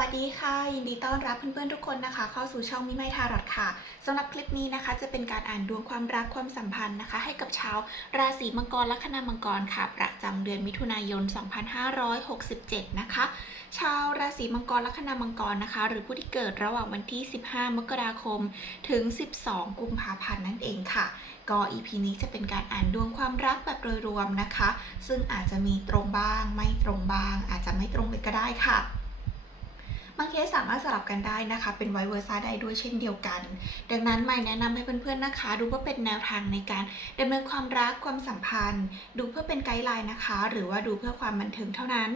วัสดีค่ะ ยินดีต้อนรับเพื่อนๆทุกคนนะคะ เข้าสู่ช่องมิไมทารอดค่ะสำหรับคลิปนี้นะคะ จะเป็นการอ่านดวงความรักความสัมพันธ์นะคะ ให้กับชาวราศีมังกรลัคนามังกรค่ะ ประจำเดือนมิถุนายน 2567 นะคะ ชาวราศีมังกรลัคนามังกรนะคะ หรือผู้ที่เกิดระหว่างวันที่ 15 มกราคม ถึง 12 กุมภาพันธ์นั่นเองค่ะก็ EP นี้จะเป็นการอ่านดวงความรักแบบโดยรวมนะคะ ซึ่งอาจจะมีตรงบ้าง ไม่ตรงบ้าง อาจจะไม่ตรงเลยก็ได้ค่ะ บางเคสสามารถสลับกันได้นะคะ เป็นไวเวอร์ซ่าได้ด้วยเช่นเดียวกัน ดังนั้นไม่แนะนำให้เพื่อนๆนะคะ ดูเพื่อเป็นแนวทางในการดำเนินความรักความสัมพันธ์ ดูเพื่อเป็นไกด์ไลน์นะคะ หรือว่าดูเพื่อความบันเทิงเท่านั้น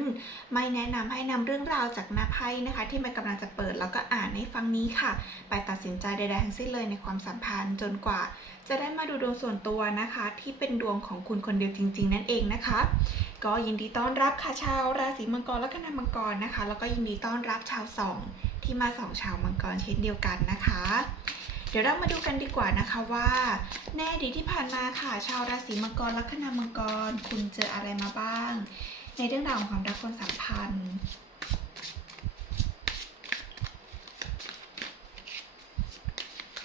ไม่แนะนำให้นำเรื่องราวจากหน้าไพ่นะคะ ที่มันกำลังจะเปิดแล้วก็อ่านให้ฟังนี้ค่ะ ไปตัดสินใจใดๆทั้งสิ้นเลยในความสัมพันธ์จนกว่า จะได้มาดูดวงส่วนตัวนะคะ ที่เป็นดวงของคุณคนเดียวจริง ๆ นั่นเองนะคะ ก็ยินดีต้อนรับค่ะชาวราศีมังกรและก็นามังกรนะคะ แล้วก็ยินดีต้อนรับชาวสองที่มาสองชาวมังกรเช่นเดียวกันนะคะ เดี๋ยวเรามาดูกันดีกว่านะคะว่าแน่ดีที่ผ่านมาค่ะชาวราศีมังกรและก็นามังกร คุณเจออะไรมาบ้าง ในเรื่องราวของความรักความสัมพันธ์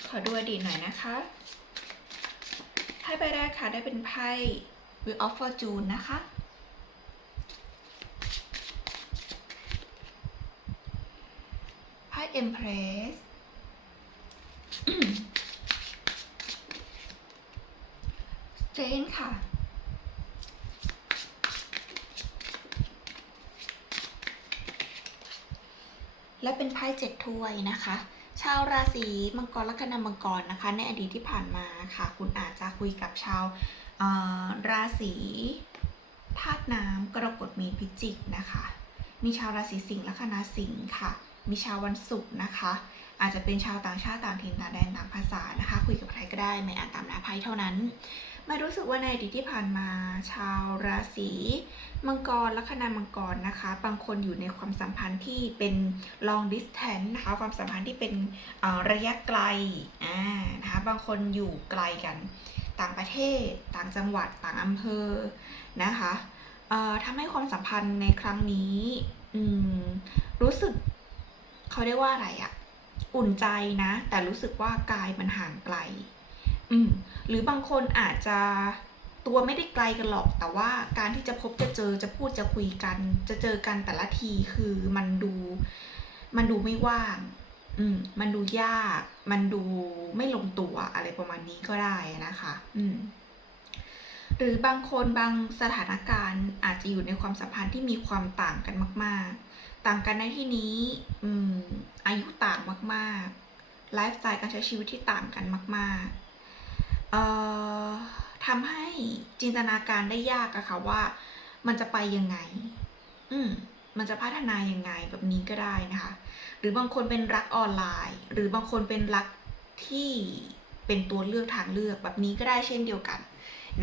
ขอดูอดีตหน่อยนะคะไพ่ใบแรกค่ะได้เป็นไพ่ Wheel of Fortune นะคะ ไพ่ Empress เจนค่ะ และเป็นไพ่เจ็ดถ้วยนะคะ ชาวราศีมังกรละคณามังกรนะคะ ในอดีตที่ผ่านมาค่ะ คุณอาจจะคุยกับชาวราศีธาตุน้ำกรกฎมีพิจิกนะคะ มีชาวราศีสิงห์และคณาสิงห์ค่ะ มีชาววันศุกร์นะคะ อาจจะเป็นชาวต่างชาติต่างถิ่นต่างแดนต่างภาษานะคะ คุยกับใครก็ได้ไม่อ่านตามหน้าไพ่เท่านั้นม่รู้สึกว่าในอดีตที่ผ่านมาชาวราศีมังกรละคณามังกรนะคะ บางคนอยู่ในความสัมพันธ์ที่เป็น long distance นะคะความสัมพันธ์ที่เป็นระยะไกลอ่านะคะบางคนอยู่ไกลกันต่างประเทศ ต่างจังหวัดต่างอำเภอนะคะทำให้ความสัมพันธ์ในครั้งนี้รู้สึก เขาเรียกว่าอะไรอะอุ่นใจนะ แต่รู้สึกว่ากายมันห่างไกล อืมหรือบางคนอาจจะตัวไม่ได้ไกลกันหรอก แต่ว่าการที่จะพบจะเจอจะพูดจะคุยกัน จะเจอกันแต่ละทีคือมันดู มันดูไม่ว่าง อืม มันดูยาก มันดูไม่ลงตัวอะไรประมาณนี้ก็ได้นะคะ อืม หรือบางคนบางสถานการณ์อาจจะอยู่ในความสัมพันธ์ที่มีความต่างกันมาก ๆ ต่างกันในที่นี้อืมอายุต่างมากๆไลฟ์สไตล์การใช้ชีวิตที่ต่างกันมาก ๆ เอ่อทำให้จินตนาการได้ยากอะค่ะว่า มันจะไปยังไง อืมมันจะพัฒนายังไงแบบนี้ก็ได้นะคะ หรือบางคนเป็นรักออนไลน์ หรือบางคนเป็นรักที่เป็นตัวเลือกทางเลือกแบบนี้ก็ได้เช่นเดียวกัน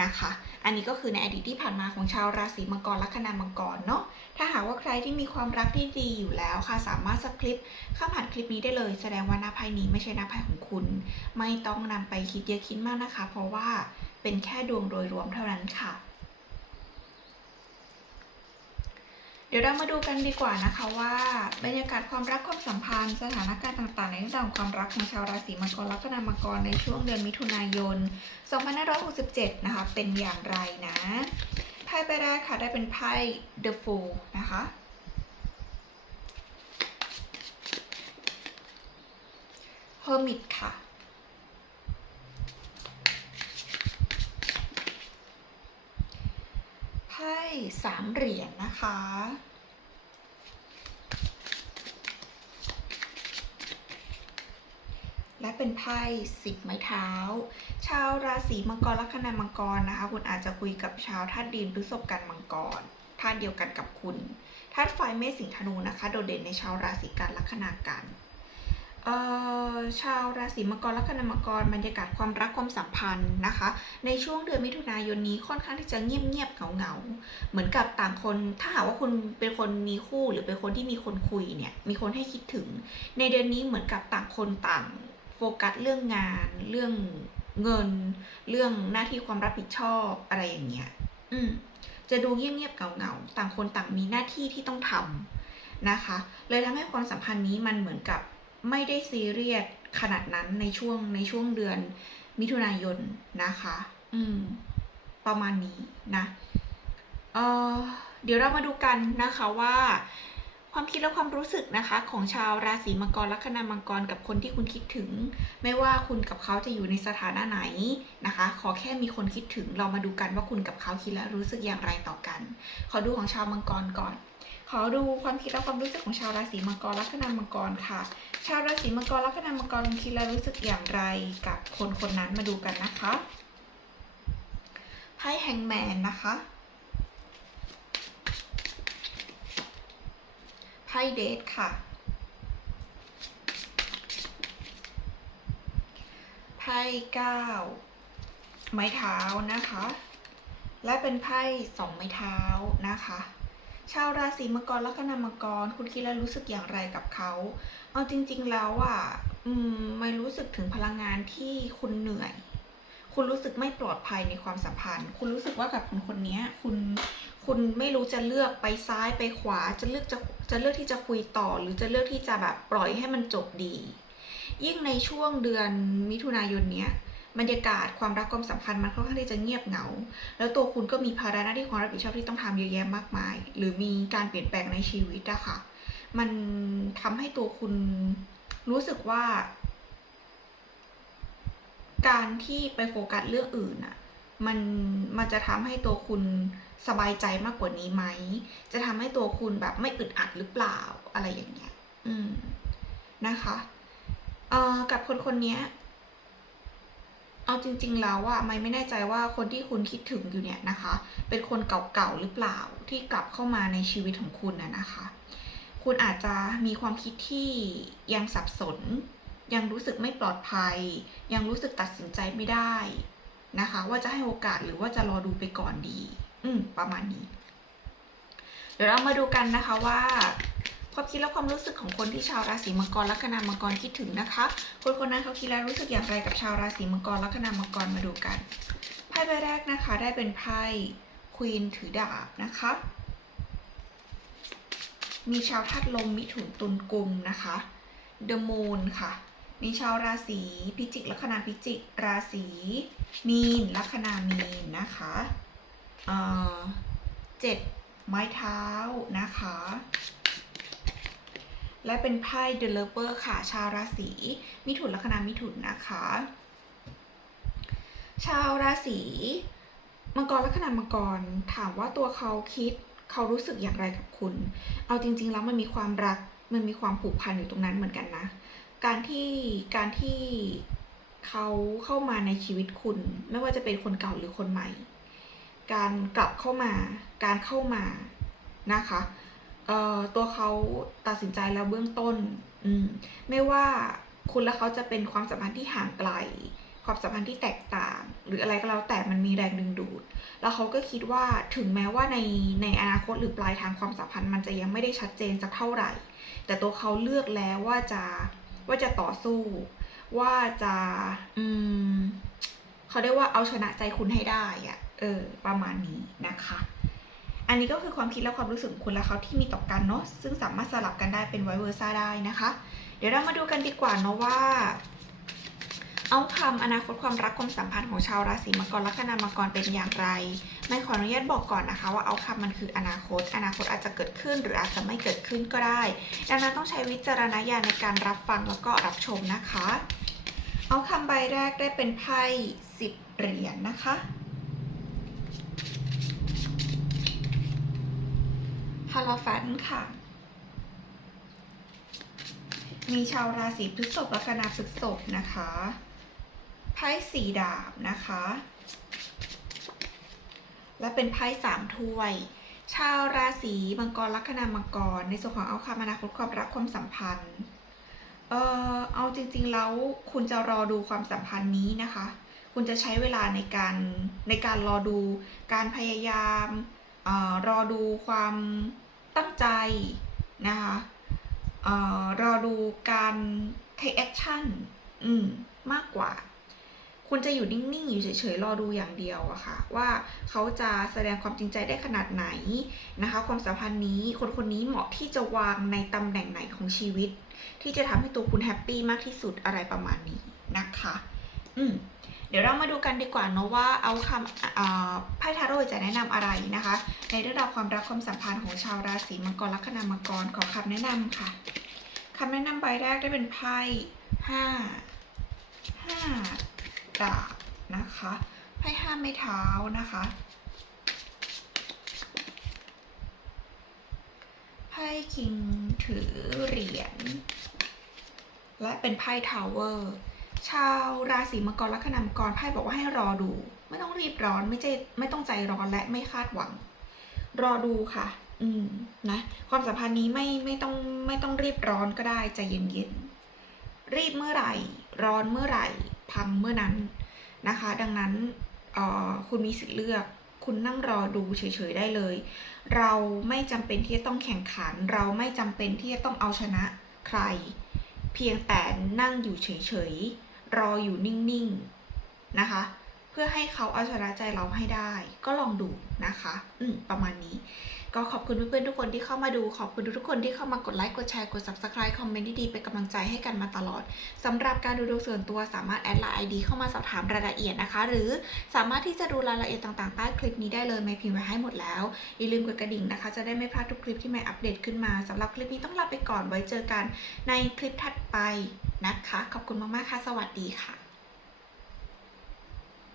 นะคะ อันนี้ก็คือในอดีตที่ผ่านมาของชาวราศีมังกรและคณามังกรเนาะ ถ้าหากว่าใครที่มีความรักที่ดีอยู่แล้วค่ะ สามารถสคริปต์ข้ามผ่านคลิปนี้ได้เลย แสดงว่าหน้าไพ่นี้ไม่ใช่หน้าไพ่ของคุณ ไม่ต้องนำไปคิดเยอะคิดมากนะคะ เพราะว่าเป็นแค่ดวงโดยรวมเท่านั้นค่ะ เดี๋ยวเรามาดูกันดีกว่านะคะว่าบรรยากาศความรักความสัมพันธ์ สถานการณ์ต่างๆ ในเรื่องของความรักของชาวราศีมังกรละคณามังกรในช่วงเดือนมิถุนายน 2567 นะคะ เป็นอย่างไรนะไพ่ใบแรกค่ะได้เป็นไพ่ The Fool นะคะ Hermit ค่ะ ไพ่ สามเหรียญนะคะ และเป็นไพ่สิบไม้เท้า ชาวราศีมังกรลัคนามังกรนะคะ คุณอาจจะคุยกับชาวธาตุดินพฤษภกันมังกรธาตุเดียวกันกับคุณธาตุไฟเมษสิงธนูนะคะ โดดเด่นในชาวราศีกันลัคนากัน ชาวราศีมังกรแลัคนามังกรบรรยากาศความรักความสัมพันธ์นะคะ ในช่วงเดือนมิถุนายนนี้ค่อนข้างที่จะเงียบๆเหงาๆเหมือนกับต่างคนถ้าหากว่าคุณเป็นคนมีคู่หรือเป็นคนที่มีคนคุยเนี่ยมีคนให้คิดถึง ในเดือนนี้เหมือนกับต่างคนต่างโฟกัสเรื่องงาน เรื่องเงิน เรื่องหน้าที่ความรับผิดชอบอะไรอย่างเงี้ยอืมจะดูเงียบๆเหงาๆต่างคนต่างมีหน้าที่ที่ต้องทำนะคะ เลยทำให้ความสัมพันธ์นี้มันเหมือนกับ ไม่ได้ซีเรียสขนาดนั้นในช่วงในช่วงเดือนมิถุนายนนะคะ อืม ประมาณนี้นะเออเดี๋ยวเรามาดูกันนะคะว่า ความคิดและความรู้สึกนะคะ ของชาวราศีมังกรลัคนามังกรกับคนที่คุณคิดถึง ไม่ว่าคุณกับเขาจะอยู่ในสถานะไหนนะคะ ขอแค่มีคนคิดถึงเรามาดูกันว่าคุณกับเขาคิดและรู้สึกอย่างไรต่อกัน ขอดูของชาวมังกรก่อน ขอดูความคิดและความรู้สึกของชาวราศีมังกรลัคนามังกรค่ะ ชาวราศีมังกรลัคนามังกรคิดและรู้สึกอย่างไรกับคนคนนั้นมาดูกันนะคะไพ่แฮงแมนนะคะไพ่เดทค่ะไพ่เก้าไม้เท้านะคะ และเป็นไพ่สองไม้เท้านะคะ ชาวราศีมังกรลัคนามังกร คุณคิดและรู้สึกอย่างไรกับเขา เอาจริง ๆ แล้วอะอืมไม่รู้สึกถึงพลังงานที่คุณเหนื่อย คุณรู้สึกไม่ปลอดภัยในความสัมพันธ์ คุณรู้สึกว่ากับคนคนนี้คุณคุณไม่รู้จะเลือกไปซ้ายไปขวา จะเลือกจะจะเลือกที่จะคุยต่อ หรือจะเลือกที่จะแบบปล่อยให้มันจบดี ยิ่งในช่วงเดือนมิถุนายนเนี้ย บรรยากาศความรักความสัมพันธ์มันค่อนข้างที่จะเงียบเหงา แล้วตัวคุณก็มีภาระหน้าที่ความรับผิดชอบที่ต้องทำเยอะแยะมากมาย หรือมีการเปลี่ยนแปลงในชีวิตอะค่ะ มันทำให้ตัวคุณรู้สึกว่า การที่ไปโฟกัสเรื่องอื่นอะมันมันจะทำให้ตัวคุณสบายใจมากกว่านี้ไหม จะทำให้ตัวคุณแบบไม่อึดอัดหรือเปล่าอะไรอย่างเงี้ย อืมนะคะ เอ่อกับคนคนนี้ เอาจริง ๆ แล้วอะไม่ไม่แน่ใจว่าคนที่คุณคิดถึงอยู่เนี่ยนะคะ เป็นคนเก่าๆหรือเปล่าที่กลับเข้ามาในชีวิตของคุณนะนะคะ คุณอาจจะมีความคิดที่ยังสับสน ยังรู้สึกไม่ปลอดภัย ยังรู้สึกตัดสินใจไม่ได้นะคะ ว่าจะให้โอกาสหรือว่าจะรอดูไปก่อนดี อืมประมาณนี้ เดี๋ยวเรามาดูกันนะคะว่า ความคิดและความรู้สึกของคนที่ชาวราศีมังกรลัคนามังกรคิดถึงนะคะ คนคนนั้นเขาคิดและรู้สึกอย่างไรกับชาวราศีมังกรลัคนามังกรมาดูกันไพ่ใบแรกนะคะ ได้เป็นไพ่ควีนถือดาบนะคะ มีชาวธาตุลมมิถุนตุลกุมนะคะเดอะมูนค่ะมีชาวราศีพิจิกลัคนาพิจิก ราศีมีนลัคนามีนนะคะเอ่อเจ็ดไม้เท้านะคะ และเป็นไพ่ The Lover ค่ะ ชาวราศีมิถุนลัคนามิถุนนะคะ ชาวราศีมังกรลัคนามังกรถามว่าตัวเขาคิดเขารู้สึกอย่างไรกับคุณ เอาจริง ๆ แล้วมันมีความรักมันมีความผูกพันอยู่ตรงนั้นเหมือนกันนะ การที่การที่เขาเข้ามาในชีวิตคุณ ไม่ว่าจะเป็นคนเก่าหรือคนใหม่ การกลับเข้ามา การเข้ามานะคะ ตัวเขาตัดสินใจแล้วเบื้องต้นอืมไม่ว่าคุณและเขาจะเป็นความสัมพันธ์ที่ห่างไกล ความสัมพันธ์ที่แตกต่าง หรืออะไรก็แล้วแต่มันมีแรงดึงดูด แล้วเขาก็คิดว่าถึงแม้ว่าในในอนาคตหรือปลายทางความสัมพันธ์มันจะยังไม่ได้ชัดเจนสักเท่าไหร่ แต่ตัวเขาเลือกแล้วว่าจะว่าจะต่อสู้ ว่าจะอืมเขาเรียกว่าเอาชนะใจคุณให้ได้อะเออ ประมาณนี้นะคะ อันนี้ก็คือความคิดและความรู้สึกของคุณและเขาที่มีต่อกันเนาะซึ่งสามารถสลับกันได้เป็นไวเวอร์ซ่าได้นะคะ เดี๋ยวเรามาดูกันดีกว่าเนาะว่าเอาคำอนาคตความรักความสัมพันธ์ของชาวราศีมังกรลัคนามังกรเป็นอย่างไร ไม่ขออนุญาตบอกก่อนนะคะ ว่าเอาคำมันคืออนาคต อนาคตอาจจะเกิดขึ้นหรืออาจจะไม่เกิดขึ้นก็ได้ ดังนั้นต้องใช้วิจารณญาณในการรับฟังแล้วก็รับชมนะคะ เอาคำใบแรกได้เป็นไพ่สิบเหรียญนะคะ ฮาลาฟันค่ะ มีชาวราศีพฤษภลัคนาพฤษภนะคะไพ่สีดาบนะคะ และเป็นไพ่สามถ้วย ชาวราศีมังกรลัคนามังกร ในส่วนของเอาคำอนาคตความรักความสัมพันธ์ เออเอาจริงๆแล้วคุณจะรอดูความสัมพันธ์นี้นะคะ คุณจะใช้เวลาในการในการรอดูการพยายาม รอดูความตั้งใจนะคะอรอดูการ take action อืมมากกว่า คุณจะอยู่นิ่งๆ อยู่เฉยๆ รอดูอย่างเดียวอะค่ะ ว่าเขาจะแสดงความจริงใจได้ขนาดไหนนะคะ ความสัมพันธ์นี้คนคนนี้เหมาะที่จะวางในตำแหน่งไหนของชีวิต ที่จะทำให้ตัวคุณแฮปปี้มากที่สุดอะไรประมาณนี้นะคะ อืม เดี๋ยวเรามาดูกันดีกว่าเนะว่าเอาคำไพ่ทาโร่จะแนะนำอะไรนะคะ ในเรื่องราวความรักความสัมพันธ์ของชาวราศีมังกรลัคนามังกรขอคำแนะนำค่ะคำแนะนำใบแรกได้เป็นไพ่ห้าห้าดาบนะคะไพ่ห้าไม้เท้านะคะไพ่คิงถือเหรียญและเป็นไพ่ทาวเวอร์ ชาวราศีมังกรลัคนามังกรไพ่บอกว่าให้รอดู ไม่ต้องรีบร้อนไม่ใจไม่ต้องใจร้อนและไม่คาดหวัง รอดูค่ะ อืมนะความสัมพันธ์นี้ไม่ไม่ต้องไม่ต้องรีบร้อนก็ได้ใจเย็นๆรีบเมื่อไหร่ ร้อนเมื่อไหร่ พังเมื่อนั้นนะคะ ดังนั้นเอ่อคุณมีสิทธิ์เลือก คุณนั่งรอดูเฉยๆได้เลย เราไม่จำเป็นที่จะต้องแข่งขัน เราไม่จำเป็นที่จะต้องเอาชนะใคร เพียงแต่นั่งอยู่เฉยๆ รออยู่นิ่งๆนะคะ เพื่อให้เขาเอาชนะใจเราให้ได้ ก็ลองดูนะคะ อืมประมาณนี้ ก็ขอบคุณเพื่อนๆทุกคนที่เข้ามาดู ขอบคุณทุกคนที่เข้ามากดไลค์ กดแชร์ กด subscribe คอมเมนต์ดีๆเป็นกำลังใจให้กันมาตลอดสำหรับการดูดวงส่วนตัวสามารถแอดไลน์ ID เข้ามาสอบถามรายละเอียดนะคะ หรือสามารถที่จะดูรายละเอียดต่างๆใต้คลิปนี้ได้เลยไม่พิมพ์ไว้ให้หมดแล้วอย่าลืมกดกระดิ่งนะคะ จะได้ไม่พลาดทุกคลิปที่ไม่อัปเดตขึ้นมาสำหรับคลิปนี้ต้องลาไปก่อนไว้เจอกันในคลิปถัดไปนะคะ ขอบคุณมากๆค่ะ สวัสดีค่ะ